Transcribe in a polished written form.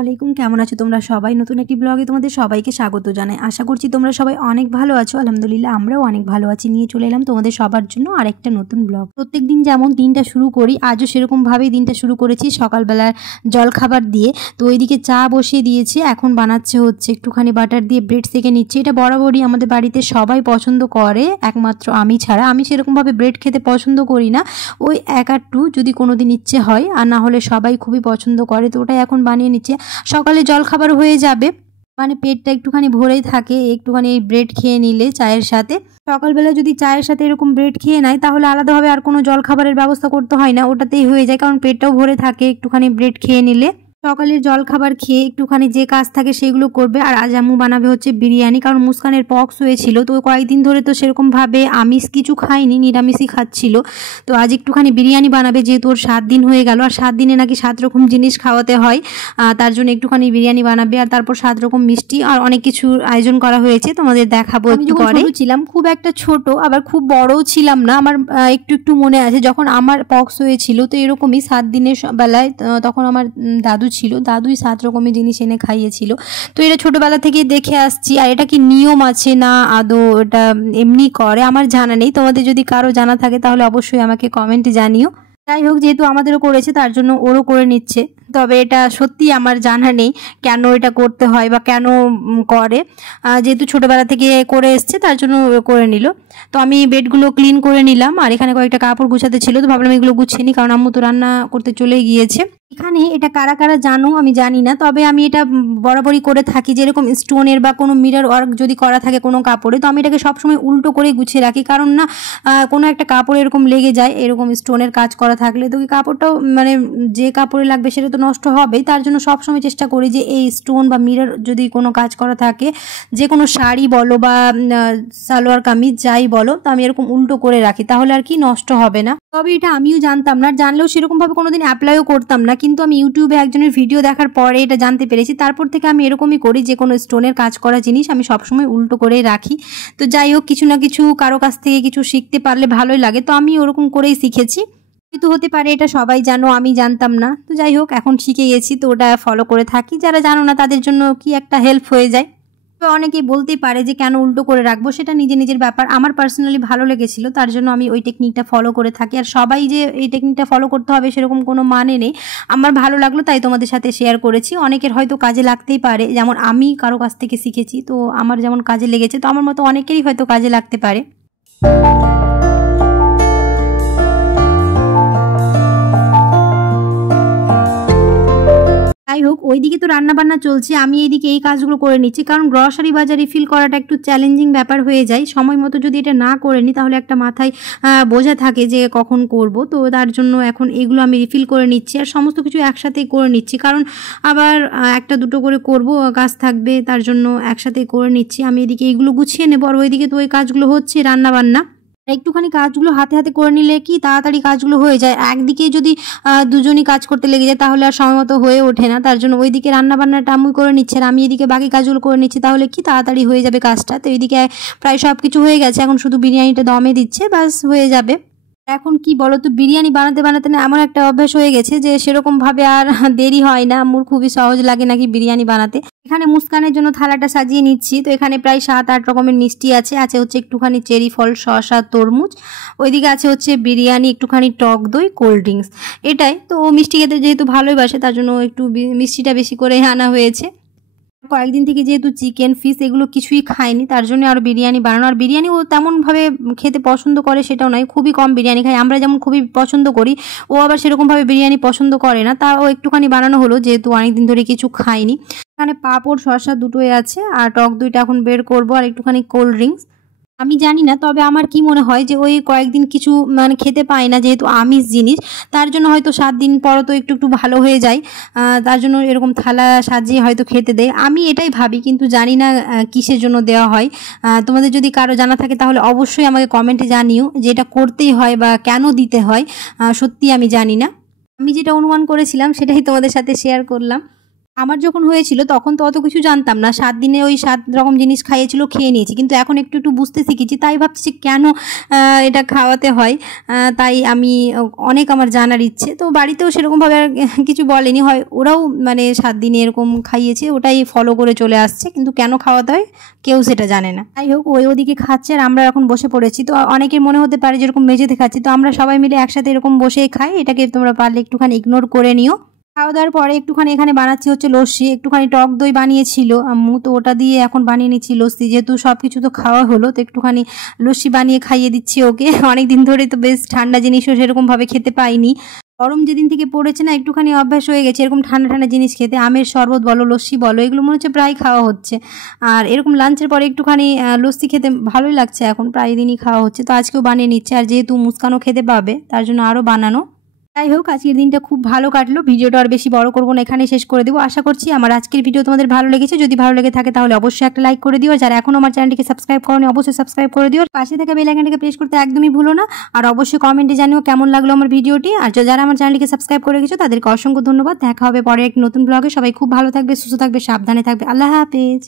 আলাইকুম, কেমন আছো তোমরা সবাই? নতুন একটি ব্লগে তোমাদের সবাইকে স্বাগত জানাই। আশা করছি তোমরা সবাই অনেক ভালো আছো। আলহামদুলিল্লাহ আমরাও অনেক ভালো আছি। নিয়ে চলে এলাম তোমাদের সবার জন্য আরেকটা নতুন ব্লগ। প্রত্যেকদিন যেমন দিনটা শুরু করি, আজও সেরকমভাবেই দিনটা শুরু করেছি সকালবেলার জলখাবার দিয়ে। তো ওইদিকে চা বসিয়ে দিয়েছি, এখন বানাচ্ছে হচ্ছে একটুখানি বাটার দিয়ে ব্রেড সেকে নিচ্ছি। এটা বরাবরই আমাদের বাড়িতে সবাই পছন্দ করে, একমাত্র আমি ছাড়া। আমি সেরকমভাবে ব্রেড খেতে পছন্দ করি না, ওই এক আধটু যদি কোনো দিন ইচ্ছে হয়, আর না হলে সবাই খুবই পছন্দ করে। তো ওটাই এখন বানিয়ে নিচ্ছে। সকালে জলখাবার হয়ে যাবে, মানে পেটটা একটুখানি ভরেই থাকে। একটুখানি এই ব্রেড খেয়ে নিলে চায়ের সাথে, সকালবেলা যদি চায়ের সাথে এরকম ব্রেড খেয়ে নেয় তাহলে আলাদাভাবে আর কোনো জলখাবারের ব্যবস্থা করতে হয় না, ওটাতেই হয়ে যায়, কারণ পেটটাও ভরে থাকে একটুখানি ব্রেড খেয়ে নিলে। সকালের জলখাবার খেয়ে একটুখানি যে কাজ থাকে সেগুলো করবে। আর আজ আম্মু বানাবে হচ্ছে বিরিয়ানি, কারণ মুস্কানের পক্স হয়েছিল, তো কয়েকদিন ধরে তো সেরকমভাবে আমিষ কিছু খায়নি, নিরামিষই খাচ্ছিল। তো আজ একটুখানি বিরিয়ানি বানাবে, যেহেতু ওর 7 দিন হয়ে গেল, আর 7 দিনে নাকি 7 রকম জিনিস খাওয়াতে হয়। তার জন্য একটুখানি বিরিয়ানি বানাবে, আর তারপর 7 রকম মিষ্টি আর অনেক কিছু আয়োজন করা হয়েছে, তোমাদের দেখাবো একটু পরে। ছিলাম খুব একটা ছোট, আবার খুব বড়ও ছিলাম না। আমার একটু একটু মনে আছে যখন আমার পক্স হয়েছিল, তো এরকমই 7 দিনের বেলায়, তখন আমার দাদু ছিল, দাদুই 7 রকমের জিনিস এনে খাইয়েছিল। তো এটা ছোটবেলা থেকে দেখে আসছি। আর এটা কি নিয়ম আছে না আদৌ এটা এমনি করে আমার জানা নেই, তোমাদের যদি কারো জানা থাকে তাহলে অবশ্যই আমাকে কমেন্টে জানিও। যাই হোক, যেহেতু আমাদেরও করেছে তার জন্য ওরও করে নিচ্ছে। তবে এটা সত্যি আমার জানা নেই কেন এটা করতে হয় বা কেন করে, যেহেতু ছোটোবেলা থেকে করে এসছে তার জন্য করে নিল। তো আমি বেডগুলো ক্লিন করে নিলাম, আর এখানে কয়েকটা কাপড় গুছাতে ছিল, তো ভাবলাম এগুলো গুছিয়ে নিই, কারণ আম্মু তো রান্না করতে চলে গিয়েছে। এখানে এটা কারা কারা জানো আমি জানি না, তবে আমি এটা বরাবরই করে থাকি। যেরকম স্টোনের বা কোনো মিরর ওয়ার্ক যদি করা থাকে কোনো কাপড়ে, তো আমি এটাকে সবসময় উল্টো করে গুছিয়ে রাখি, কারণ না কোনো একটা কাপড় এরকম লেগে যায় এরকম স্টোনের কাজ করা থাকলে, তো ওই কাপড়টাও মানে যে কাপড়ে লাগবে সেটা তো নষ্ট হবেই। তার জন্য সবসময় চেষ্টা করি যে এই স্টোন বা মিরর যদি কোনো কাজ করা থাকে, যে কোনো শাড়ি বলো বা সালোয়ার কামিজ যাই বলো, তো আমি এরকম উল্টো করে রাখি, তাহলে আর কি নষ্ট হবে না। তবে এটা আমিও জানতাম না, জানলেও সেরকমভাবে কোনোদিন অ্যাপ্লাইও করতাম না, কিন্তু আমি ইউটিউবে একজনের ভিডিও দেখার পরে এটা জানতে পেরেছি। তারপর থেকে আমি এরকমই করি, যে কোনো স্টোনের কাজ করা জিনিস আমি সবসময় উল্টো করেই রাখি। তো যাই হোক, কিছু না কিছু কারো কাছ থেকে কিছু শিখতে পারলে ভালোই লাগে, তো আমি ওরকম করেই শিখেছি। কিন্তু হতে পারে এটা সবাই জানো, আমি জানতাম না। তো যাই হোক, এখন শিখে গেছি, তো ওটা ফলো করে থাকি। যারা জানো না তাদের জন্য কি একটা হেল্প হয়ে যায়। তো অনেকেই বলতেই পারে যে কেন উল্টো করে রাখবো, সেটা নিজের ব্যাপার। আমার পার্সোনালি ভালো লেগেছিল, তার জন্য আমি ওই টেকনিকটা ফলো করে থাকি। আর সবাই যে এই টেকনিকটা ফলো করতে হবে সেরকম কোনো মানে নেই, আমার ভালো লাগলো তাই তোমাদের সাথে শেয়ার করেছি। অনেকের হয়তো কাজে লাগতেই পারে, যেমন আমি কারো কাছ থেকে শিখেছি, তো আমার যেমন কাজে লেগেছে, তো আমার মতো অনেকেরই হয়তো কাজে লাগতে পারে। যাই হোক, ওইদিকে তো রান্না বান্না চলছে, আমি এইদিকে এই কাজগুলো করে নিচ্ছি, কারণ গ্রসারি বাজার রিফিল করাটা একটু চ্যালেঞ্জিং ব্যাপার হয়ে যায়। সময় মতো যদি এটা না করে নিই তাহলে একটা মাথায় বোঝা থাকে যে কখন করব। তো তার জন্য এখন এগুলো আমি রিফিল করে নিচ্ছি, আর সমস্ত কিছু একসাথেই করে নিচ্ছি, কারণ আবার একটা দুটো করে করব, কাজ থাকবে, তার জন্য একসাথেই করে নিচ্ছি। আমি এদিকে এইগুলো গুছিয়ে নেবো, আর ওইদিকে তো ওই কাজগুলো হচ্ছে রান্না বান্না। একটুখানি কাজগুলো হাতে হাতে করে নিলে কি তাড়াতাড়ি কাজগুলো হয়ে যায়। একদিকে যদি দুজনই কাজ করতে লেগে যায় তাহলে আর সময় মতো হয়ে ওঠে না, তার জন্য ওইদিকে রান্নাবান্নাটা আমি করে নিচ্ছি, আর আমি এদিকে বাকি কাজগুলো করে নিচ্ছি, তাহলে কি তাড়াতাড়ি হয়ে যাবে কাজটা। তো এইদিকে প্রায় সব কিছু হয়ে গেছে, এখন শুধু বিরিয়ানিটা দমে দিচ্ছে, ব্যাস হয়ে যাবে। এখন কি বলো তো, বিরিয়ানি বানাতে বানাতে না এমন একটা অভ্যাস হয়ে গেছে যে সেরকমভাবে আর দেরি হয় না। আমার খুবই সহজ লাগে নাকি বিরিয়ানি বানাতে। এখানে মুস্কানের জন্য থালাটা সাজিয়ে নিচ্ছি, তো এখানে প্রায় 7-8 রকমের মিষ্টি আছে হচ্ছে একটুখানি চেরি ফল, শসা, তরমুজ। ওইদিকে আছে হচ্ছে বিরিয়ানি, একটুখানি টক দই, কোল্ড ড্রিঙ্কস। এটাই তো, ও মিষ্টি খেতে যেহেতু ভালোই বাসে তার জন্য একটু মিষ্টিটা বেশি করে আনা হয়েছে। কয়েকদিন থেকে যেহেতু চিকেন, ফিশ এগুলো কিছুই খায়নি, তার জন্য আরও বিরিয়ানি বানানো। আর বিরিয়ানি ও তেমনভাবে খেতে পছন্দ করে সেটাও নয়, খুবই কম বিরিয়ানি খায়। আমরা যেমন খুবই পছন্দ করি, ও আবার সেরকমভাবে বিরিয়ানি পছন্দ করে না, তাও একটুখানি বানানো হলো, যেহেতু অনেকদিন ধরে কিছু খায়নি। এখানে পাঁপড়, শসা দুটোই আছে, আর টক দইটা এখন বের করবো, আর একটুখানি কোল্ড ড্রিঙ্কস। আমি জানি না, তবে আমার কি মনে হয় যে ওই কয়েকদিন কিছু মানে খেতে পায় না, যেহেতু আমিষ জিনিস, তার জন্য হয়তো 7 দিন পর তো একটু একটু ভালো হয়ে যায়, তার জন্য এরকম থালা সাজিয়ে হয়তো খেতে দেয়। আমি এটাই ভাবি, কিন্তু জানি না কিসের জন্য দেওয়া হয়। তোমাদের যদি কারো জানা থাকে তাহলে অবশ্যই আমাকে কমেন্টে জানিও যে এটা করতেই হয় বা কেন দিতে হয়। সত্যি আমি জানি না, আমি যেটা অনুমান করেছিলাম সেটাই তোমাদের সাথে শেয়ার করলাম। আমার যখন হয়েছিল তখন তো অত কিছু জানতাম না, 7 দিনে ওই 7 রকম জিনিস খাইয়েছিল, খেয়ে নিয়েছি। কিন্তু এখন একটু একটু বুঝতে শিখেছি, তাই ভাবছি যে কেন এটা খাওয়াতে হয়। তাই আমি অনেক আমার জানার ইচ্ছে। তো বাড়িতেও সেরকমভাবে আর কিছু বলেনি, হয় ওরাও মানে 7 দিনে এরকম খাইয়েছে, ওটাই ফলো করে চলে আসছে, কিন্তু কেন খাওয়াতে হয় কেউ সেটা জানে না। যাই হোক, ওদিকে খাচ্ছে আর আমরা এখন বসে পড়েছি। তো অনেকের মনে হতে পারে যেরকম মেঝেতে খাচ্ছি, তো আমরা সবাই মিলে একসাথে এরকম বসে খাই। এটাকে তোমরা পারলে একটুখানি ইগনোর করে নিও। খাওয়া দাওয়ার পরে একটুখানি এখানে বানাচ্ছি হচ্ছে লস্যি, একটুখানি টক দই বানিয়েছিল আম্মু, তো ওটা দিয়ে এখন বানিয়ে নিচ্ছি লস্যি। যেহেতু সব কিছু তো খাওয়া হলো, তো একটুখানি লস্যি বানিয়ে খাইয়ে দিচ্ছি ওকে। অনেক দিন ধরে তো বেশ ঠান্ডা জিনিসও সেরকমভাবে খেতে পাইনি। গরম যেদিন থেকে পড়েছে না, একটুখানি অভ্যাস হয়ে গেছে এরকম ঠান্ডা ঠান্ডা জিনিস খেতে। আমের শরবত বলো, লস্যি বলো, এগুলো মনে হচ্ছে প্রায় খাওয়া হচ্ছে। আর এরকম লাঞ্চের পরে একটুখানি লস্যি খেতে ভালোই লাগছে, এখন প্রায় দিনই খাওয়া হচ্ছে। তো আজকেও বানিয়ে নিচ্ছে, আর যেহেতু মুস্কানও খেতে পাবে তার জন্য আরও বানানো। যাই হোক, আজকের দিনটা খুব ভালো কাটলো। ভিডিওটা আর বেশি বড় করবো না, এখানে শেষ করে দেবো। আশা করছি আমার আজকের ভিডিও তোমাদের ভালো লেগেছে। যদি ভালো লেগে থাকে তাহলে অবশ্যই একটা লাইক করে দিও। যারা এখনও আমার চ্যানেলটিকে সাবস্ক্রাইব করোনি অবশ্যই সাবস্ক্রাইব করে দিও। পাশে থাকা বেল আইকনটাকে প্রেস করতে একদমই ভুলো না। আর অবশ্যই কমেন্টে জানিও কেমন লাগলো আমার ভিডিওটি। আর যারা আমার চ্যানেলটিকে সাবস্ক্রাইব করে গেছো তাদেরকে অসংখ্য ধন্যবাদ। দেখা হবে পরে এক নতুন ব্লগে। সবাই খুব ভালো থাকবে, সুস্থ থাকবে, সাবধানে থাকবে। আল্লাহ হাফেজ।